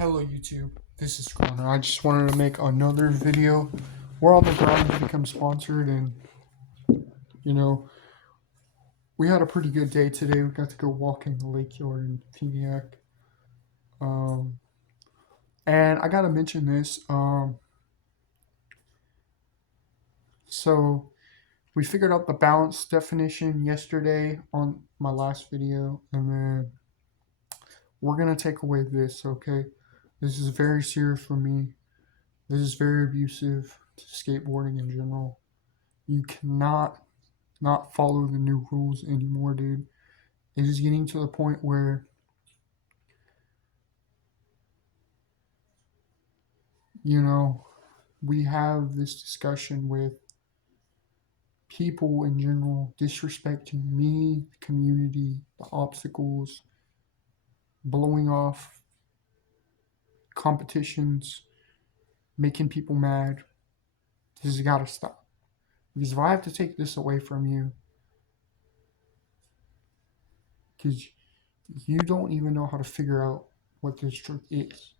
Hello YouTube, this is Connor. I just wanted to make another video. We're on the grind to become sponsored, and you know, we had a pretty good day today. We got to go walk in the lake yard in Peniac. Um, and I gotta mention this. So we figured out the balance definition yesterday on my last video, and then we're gonna take away this, okay? This is very serious for me. This is very abusive to skateboarding in general. You cannot not follow the new rules anymore, dude. It is getting to the point where, we have this discussion with people in general disrespecting me, the community, the obstacles, blowing off competitions, making people mad. This has got to stop. Because if I have to take this away from you, because you don't even know how to figure out what this trick is.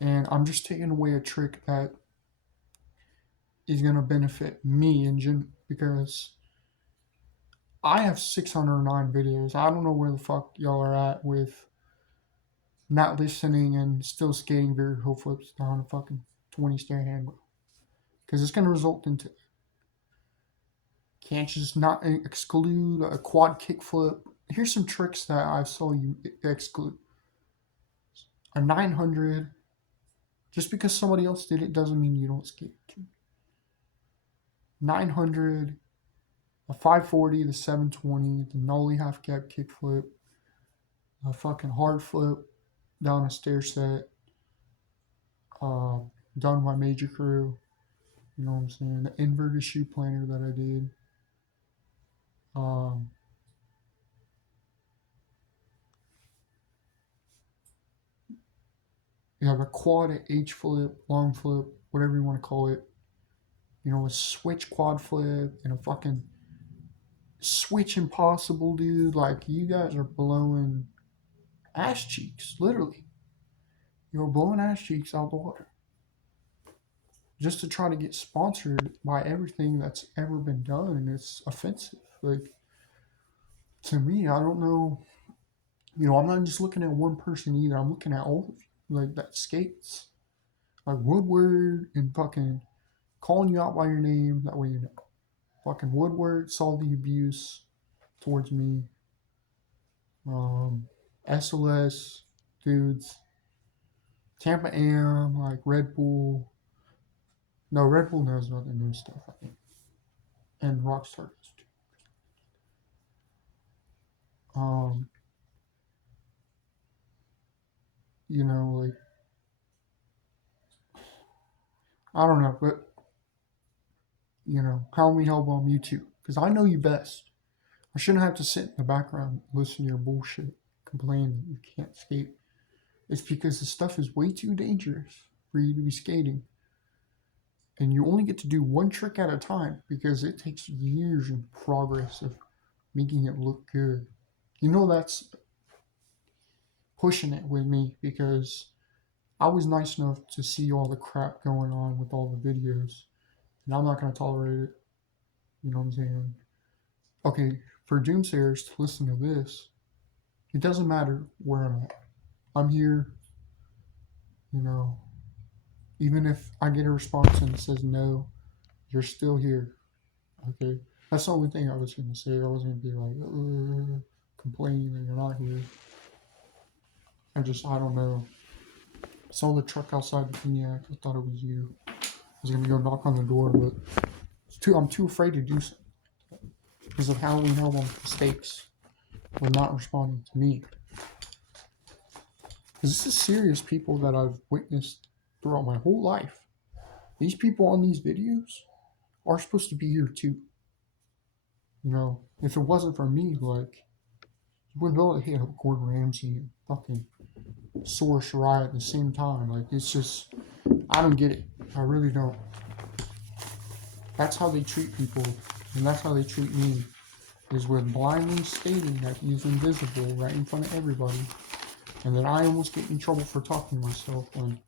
And I'm just taking away a trick that is going to benefit me in general, because I have 609 videos. I don't know where the fuck y'all are at with not listening and still skating very hill flips down a fucking 20 stair handle. Because it's going to result into, can't just not exclude a quad kickflip. Here's some tricks that I saw you exclude. A 900, just because somebody else did it doesn't mean you don't skate. 900, a 540, the 720, the nollie half cab kickflip, a fucking hard flip down a stair set, done by Major Crew. You know what I'm saying? The inverted shoe planner that I did. You have a quad at H flip, long flip, whatever you want to call it. You know, a switch quad flip and a fucking switch impossible, dude. Like, you guys are blowing ass cheeks, literally. You're blowing ass cheeks out the water just to try to get sponsored by everything that's ever been done, and it's offensive. Like, to me, I don't know. I'm not just looking at one person either. I'm looking at all of you, like, that skates. Like Woodward and fucking calling you out by your name. That way you know. Fucking Woodward saw the abuse towards me. SLS dudes. Tampa Am, like Red Bull. No, Red Bull knows about the new stuff, I think. And Rockstar does too. Like, I don't know, but, call me Hellbomb, you too. Because I know you best. I shouldn't have to sit in the background and listen to your bullshit, complain that you can't skate. It's because the stuff is way too dangerous for you to be skating. And you only get to do one trick at a time because it takes years of progress of making it look good. That's pushing it with me, because I was nice enough to see all the crap going on with all the videos, and I'm not going to tolerate it. You know what I'm saying? Okay, for Doomsayers to listen to this, it doesn't matter where I'm at. I'm here, even if I get a response and it says no, you're still here. Okay? That's the only thing I was going to say. I wasn't going to be like, complaining that you're not here. I don't know. I saw the truck outside the Peniac. I thought it was you. I was going to go knock on the door, but I'm too afraid to do so because of Halloween Hellbomb mistakes with not responding to me. Because this is serious people that I've witnessed throughout my whole life. These people on these videos are supposed to be here too. If it wasn't for me, like, you wouldn't be able to hit up Gordon Ramsay and fucking Sora Shirai at the same time. Like, it's just, I don't get it. I really don't. That's how they treat people, and that's how they treat me, is with blindly stating that he's invisible right in front of everybody. And then I almost get in trouble for talking to myself when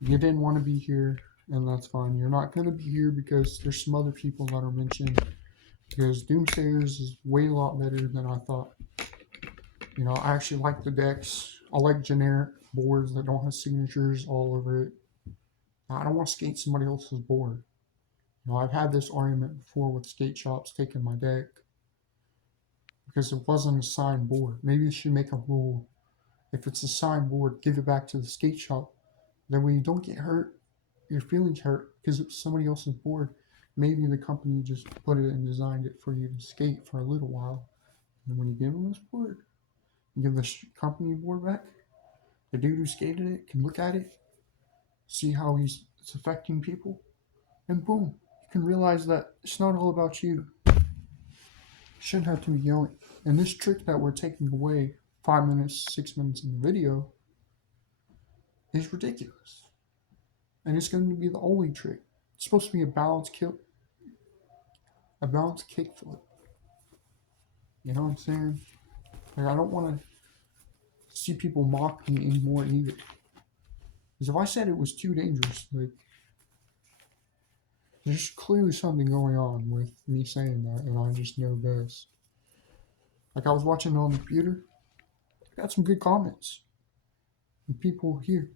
you didn't want to be here, and that's fine. You're not going to be here because there's some other people that are mentioned. Because Doomsayers is way a lot better than I thought. You know, I actually like the decks. I like generic boards that don't have signatures all over it. I don't want to skate somebody else's board. You know, I've had this argument before with skate shops taking my deck because it wasn't a signed board. Maybe you should make a rule. If it's a signed board, give it back to the skate shop. Then when you don't get hurt, your feelings hurt because it's somebody else's board. Maybe the company just put it and designed it for you to skate for a little while. And when you give them this board, you give the company board back. The dude who skated it can look at it, see how it's affecting people, and boom, you can realize that it's not all about you. You shouldn't have to be yelling. And this trick that we're taking away 5 minutes, 6 minutes in the video is ridiculous. And it's going to be the only trick. It's supposed to be a balanced kick flip. You know what I'm saying? Like, I don't want to see people mock me anymore either. Because if I said it was too dangerous, like, there's clearly something going on with me saying that, and I just know best. Like, I was watching it on the computer, I got some good comments. And people here,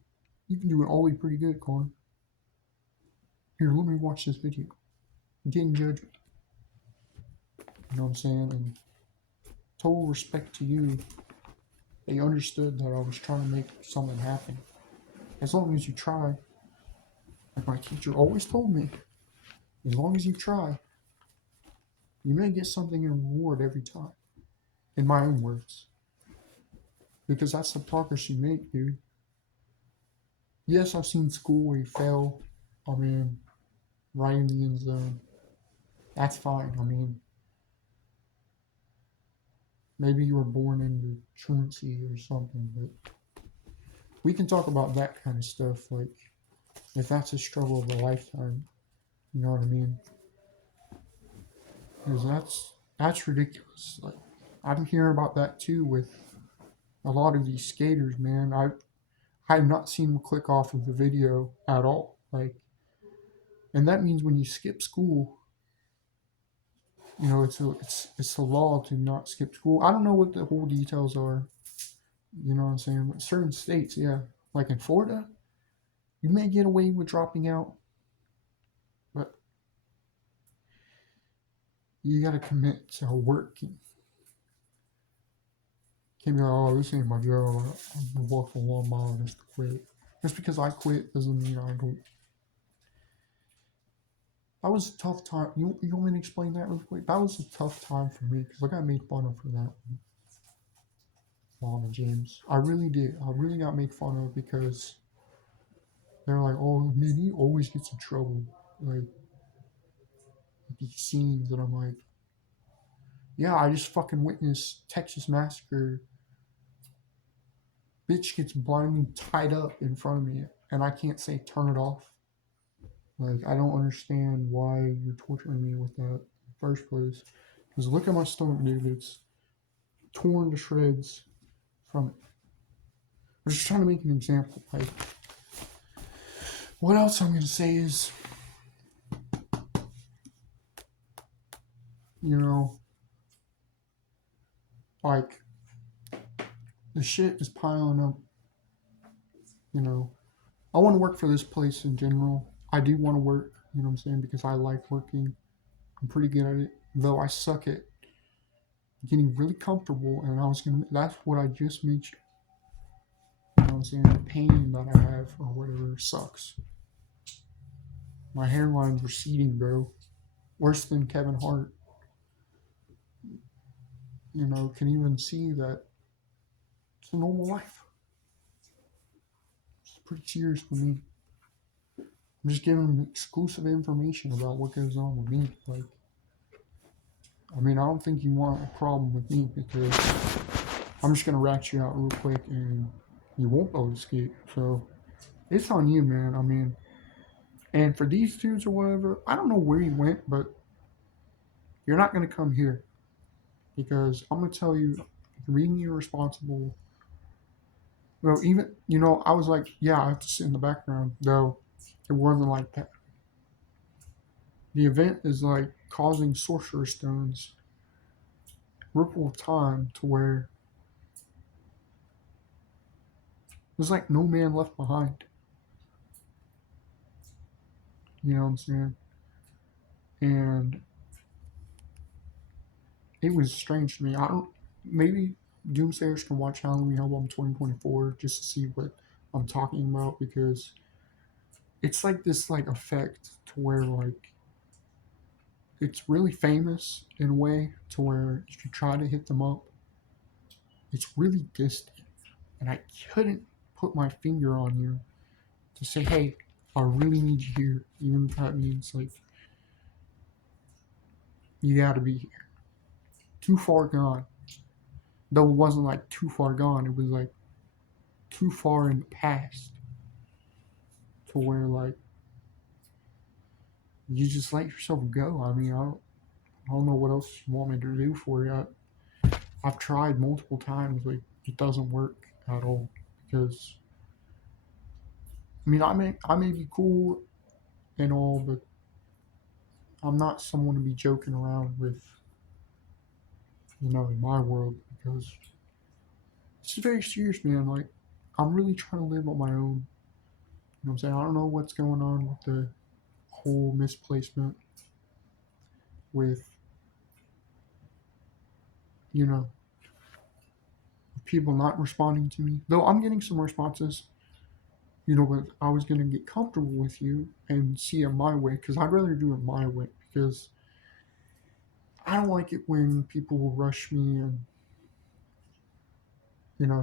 you can do it ollie pretty good, Connor. Here, let me watch this video. You didn't judge me. You know what I'm saying? And total respect to you. They understood that I was trying to make something happen. As long as you try, like my teacher always told me, as long as you try, you may get something in reward every time. In my own words. Because that's the progress you make, dude. Yes, I've seen school where you fail. I mean, right in the end zone. That's fine. I mean, maybe you were born into truancy or something, but we can talk about that kind of stuff. Like, if that's a struggle of a lifetime, you know what I mean? Because that's ridiculous. Like, I'm hearing about that too with a lot of these skaters, man. I have not seen them click off of the video at all. Like, and that means when you skip school, you know, it's a law to not skip school. I don't know what the whole details are. You know what I'm saying? But certain states, yeah, like in Florida, you may get away with dropping out, but you got to commit to working. Can't be like, oh, this ain't my job. I'm gonna walk for 1 mile just to quit. Just because I quit doesn't mean I don't. That was a tough time. You want me to explain that real quick? That was a tough time for me because I got made fun of for that one. Mama James. I really did. I really got made fun of because they're like, oh, man, he always gets in trouble. Like, these scenes, and I'm like, yeah, I just fucking witnessed Texas Massacre. Bitch gets blindly tied up in front of me, and I can't say turn it off. Like, I don't understand why you're torturing me with that in the first place. Because look at my stomach, dude. It's torn to shreds from it. I'm just trying to make an example. Like, what else I'm going to say is, you know, like, the shit is piling up. You know, I want to work for this place in general. I do want to work, you know what I'm saying, because I like working. I'm pretty good at it, though I suck at getting really comfortable. And that's what I just mentioned. You know what I'm saying? The pain that I have or whatever sucks. My hairline's receding, bro. Worse than Kevin Hart. You know, can even see that it's a normal life. It's pretty serious for me. I'm just giving them exclusive information about what goes on with me. Like, I mean, I don't think you want a problem with me because I'm just gonna rat you out real quick and you won't be able to skate. So it's on you, man. I mean, and for these dudes or whatever, I don't know where you went, but you're not gonna come here because I'm gonna tell you, you're being irresponsible. Well, even I was like, yeah, I have to sit in the background, though it wasn't like that. The event is like causing sorcerer stones ripple of time to where there's like no man left behind. You know what I'm saying? And it was strange to me. I don't. Maybe doomsayers can watch Halloween Album 2024 just to see what I'm talking about, because it's like this like effect to where like it's really famous in a way to where if you try to hit them up, it's really distant. And I couldn't put my finger on you to say, hey, I really need you here, even if that means like you gotta be here. Too far gone. Though it wasn't like too far gone, it was like too far in the past to where like you just let yourself go. I mean, I don't know what else you want me to do for you. I've tried multiple times, like it doesn't work at all because I mean I may be cool and all, but I'm not someone to be joking around with, in my world, because it's very serious, man. Like I'm really trying to live on my own. You know what I'm saying? I don't know what's going on with the whole misplacement with you know people not responding to me. Though I'm getting some responses, but I was gonna get comfortable with you and see it my way because I'd rather do it my way because I don't like it when people will rush me and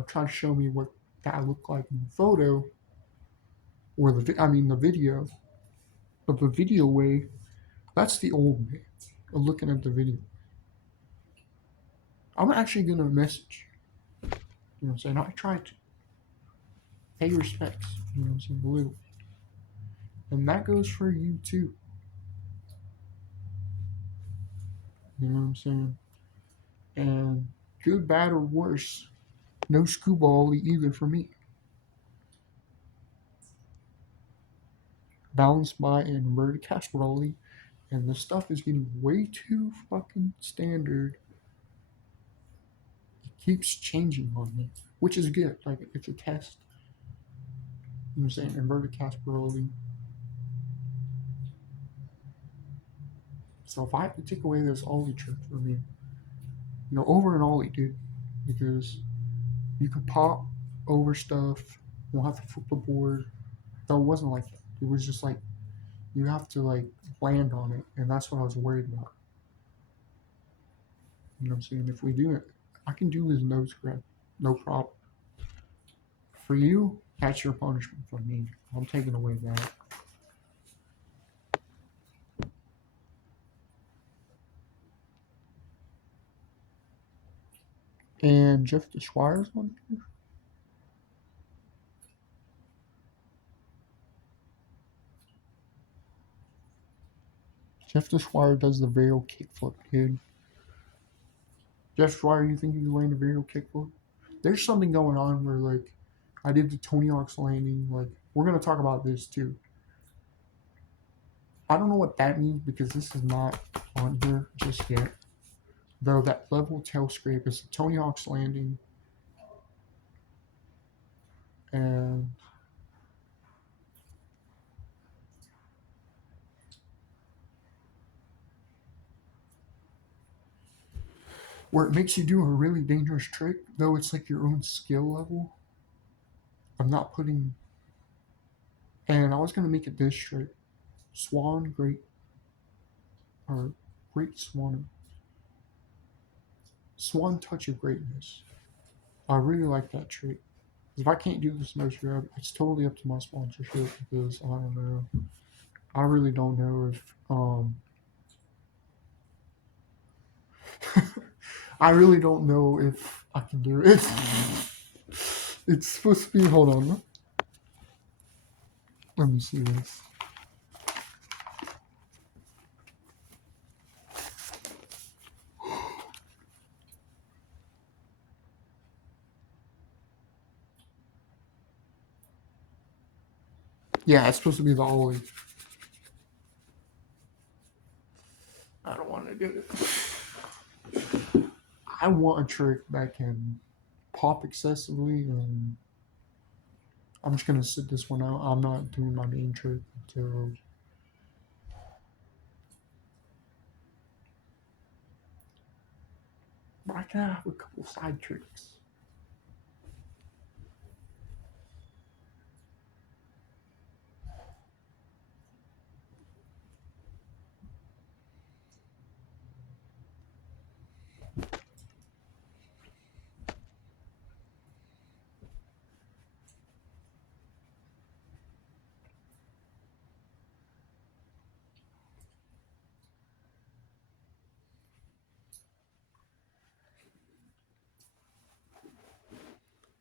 try to show me what that looked like in the photo or the video. But the video way, that's the old way of looking at the video. I'm actually gonna message. You know what I'm saying? I try to pay respects. You know what I'm saying? A little, and that goes for you too. You know what I'm saying? And good, bad, or worse, no scuba ollie either for me. Balanced by an inverted casper ollie, and the stuff is getting way too fucking standard. It keeps changing on me, which is good. Like it's a test. You know what I'm saying? Inverted casper ollie. So if I have to take away this ollie trick for me, over an ollie, dude, because you can pop over stuff. You don't have to flip the board. Though it wasn't like that. It was just like you have to like land on it, and that's what I was worried about. You know what I'm saying? If we do it, I can do this nose grab, no problem. For you, that's your punishment. For me, I'm taking away that. And Jeff the Schweier's on here. Jeff the Schweier does the varial kickflip, dude. Jeff Schweier, you think you can land a varial kickflip? There's something going on where like I did the Tony Hawk's landing. Like we're gonna talk about this too. I don't know what that means because this is not on here just yet. Though that level tail scrape is the Tony Hawk's landing, and where it makes you do a really dangerous trick, though it's like your own skill level. I'm not putting, and I was gonna make it this trick, Swan Great or Great Swan Touch of Greatness. I really like that trick. If I can't do this nose grab, it's totally up to my sponsorship because I don't know. I really don't know if I really don't know if I can do it. It's supposed to be. Hold on. Let me see this. Yeah, it's supposed to be the ollie. I don't want to do it. I want a trick that can pop excessively, and I'm just gonna sit this one out. I'm not doing my main trick until I can have a couple side tricks.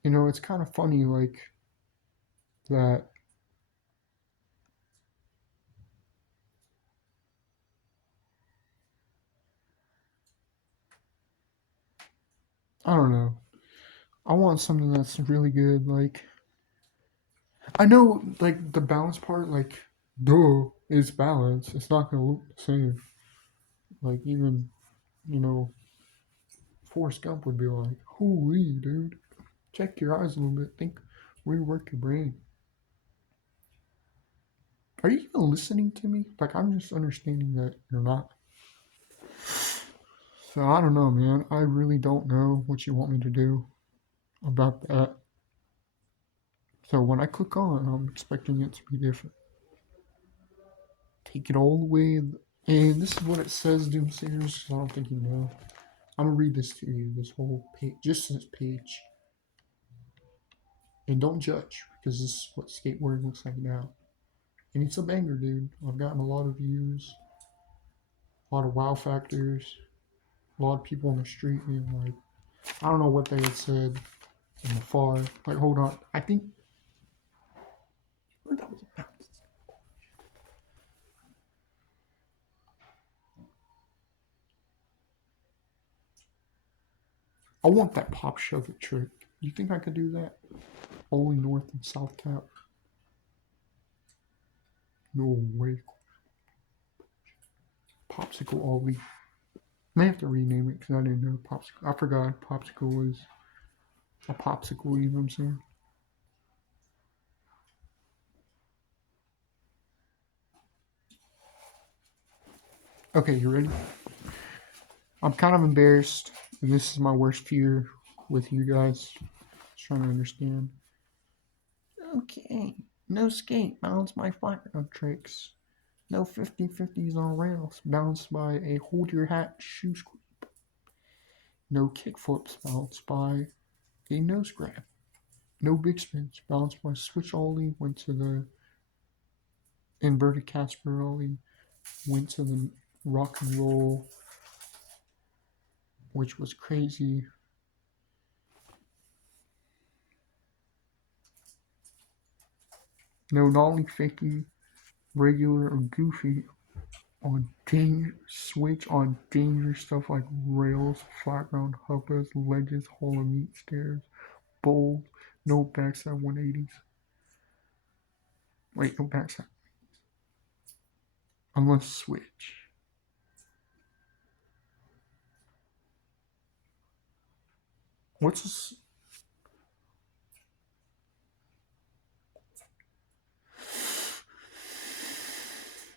You know, it's kind of funny, like that. I don't know. I want something that's really good. Like I know, like the balance part, like duh, is balance. It's not gonna look the same. Like even you know, Forrest Gump would be like, "Holy dude, check your eyes a little bit. Think, rework your brain." Are you even listening to me? Like I'm just understanding that you're not. So I don't know, man. I really don't know what you want me to do about that. So when I click on, I'm expecting it to be different. Take it all the way, and this is what it says, Doomsayers. I don't think you know. I'm gonna read this to you. This whole page, just this page, and don't judge because this is what skateboarding looks like now. And it's a banger, dude. I've gotten a lot of views, a lot of wow factors, a lot of people on the street being like, I don't know what they had said from afar. Like, hold on, I think that was a bounce. I want that pop shove it trick. You think I could do that? Only North and South Cap. No way. Popsicle Ollie. May have to rename it because I didn't know popsicle. I forgot popsicle was a popsicle. You know what I'm saying? Okay, you ready? I'm kind of embarrassed. And this is my worst fear with you guys. Just trying to understand. Okay. No skate. Balance my flat ground tricks. No 50/50s on rails. Balanced by a hold your hat shoe squeak. No kickflips. Balanced by a nose grab. No big spins. Balanced by switch ollie. Went to the inverted Casper ollie. Went to the rock and roll, which was crazy. No nollie fakie, regular or goofy on switch on dangerous stuff like rails, flat ground hubbas, ledges, hall of meat stairs, bowls, no backside 180s. Wait, no backside. Unless switch. What's this?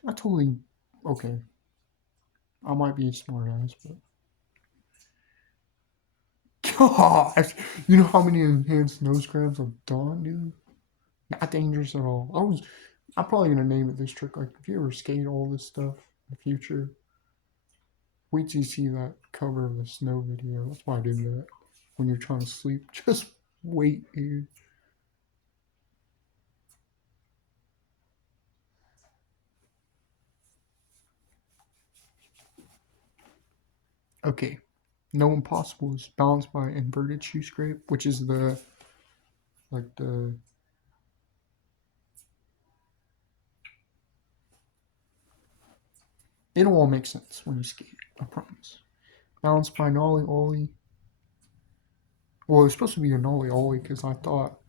I totally. Okay. I might be a smart ass, but. Gosh! You know how many enhanced nose grabs I've done, dude? Not dangerous at all. I'm probably gonna name it this trick. Like, if you ever skate all this stuff in the future, wait till you see that cover of the snow video. That's why I did that. When you're trying to sleep, just wait, dude. Okay. No Impossible is balanced by inverted shoe scrape, which is the like the it'll all make sense when you skate. I promise. Balanced by nollie ollie. Well, it's supposed to be a nollie ollie because I thought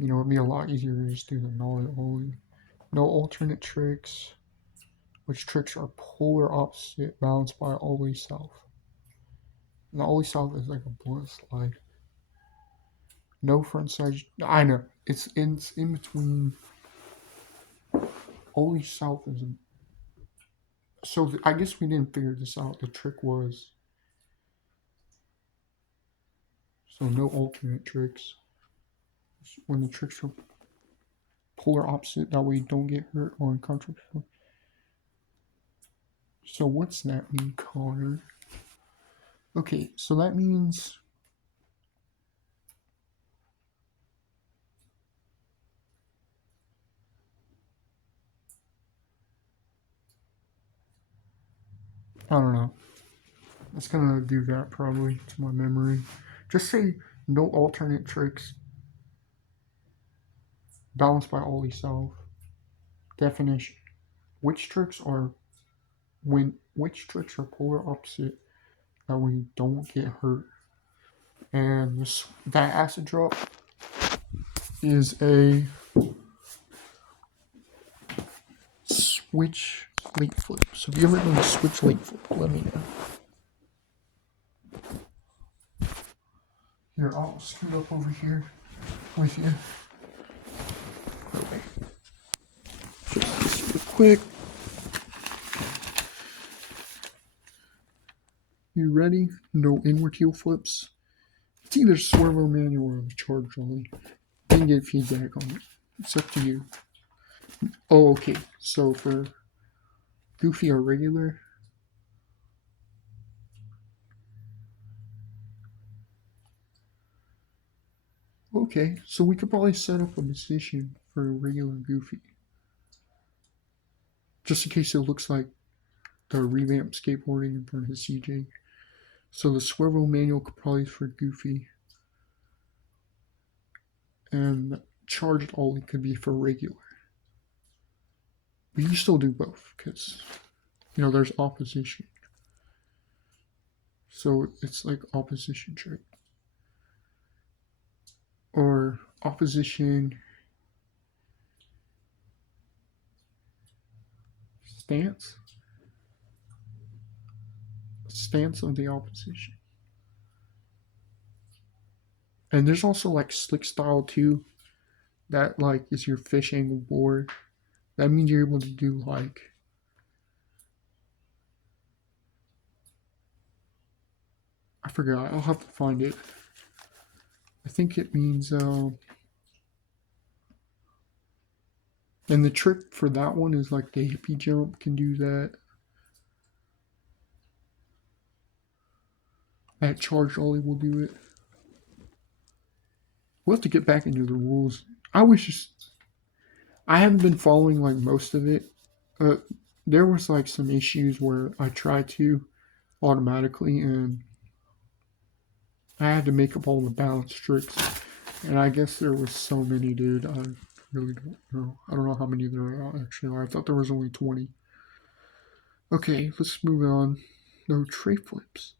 It'd be a lot easier to just do the nollie ollie. No alternate tricks, which tricks are polar opposite balanced by ollie south. And the ollie south is like a blunt slide. No front side. I know it's in between. Ollie south is so. I guess we didn't figure this out. The trick was so no alternate tricks. When the tricks are polar opposite, that way you don't get hurt or uncomfortable. So what's that mean, Connor? Okay, so that means I don't know. It's gonna do that probably to my memory. Just say no alternate tricks. Balanced by Ollie South. Definition. Which tricks are which tricks are polar opposite that we don't get hurt. And that acid drop is a switch late flip. So if you ever done a switch late flip, let me know. Here, I'll scoot up over here with you. Okay. Just real quick. You ready? No inward heel flips. It's either servo manual or charge ollie. You can get feedback on it. It's up to you. Oh, okay. So for goofy or regular, okay. So we could probably set up a position for a regular goofy, just in case it looks like the revamped skateboarding in front of his CJ. So the swivel manual could probably be for goofy, and charged ollie could be for regular. But you still do both because there's opposition. So it's like opposition trick or opposition stance of the opposition. And there's also like slick style too. That like is your fish angle board. That means you're able to do like I forgot. I'll have to find it. I think it means and the trick for that one is like the hippie jump can do that. That charged ollie will do it. We'll have to get back into the rules. I haven't been following like most of it. There was like some issues where I tried to automatically and I had to make up all the balance tricks. And I guess there was so many, dude. I really don't know. I don't know how many there actually are. I thought there was only 20. Okay, let's move on. No tray flips.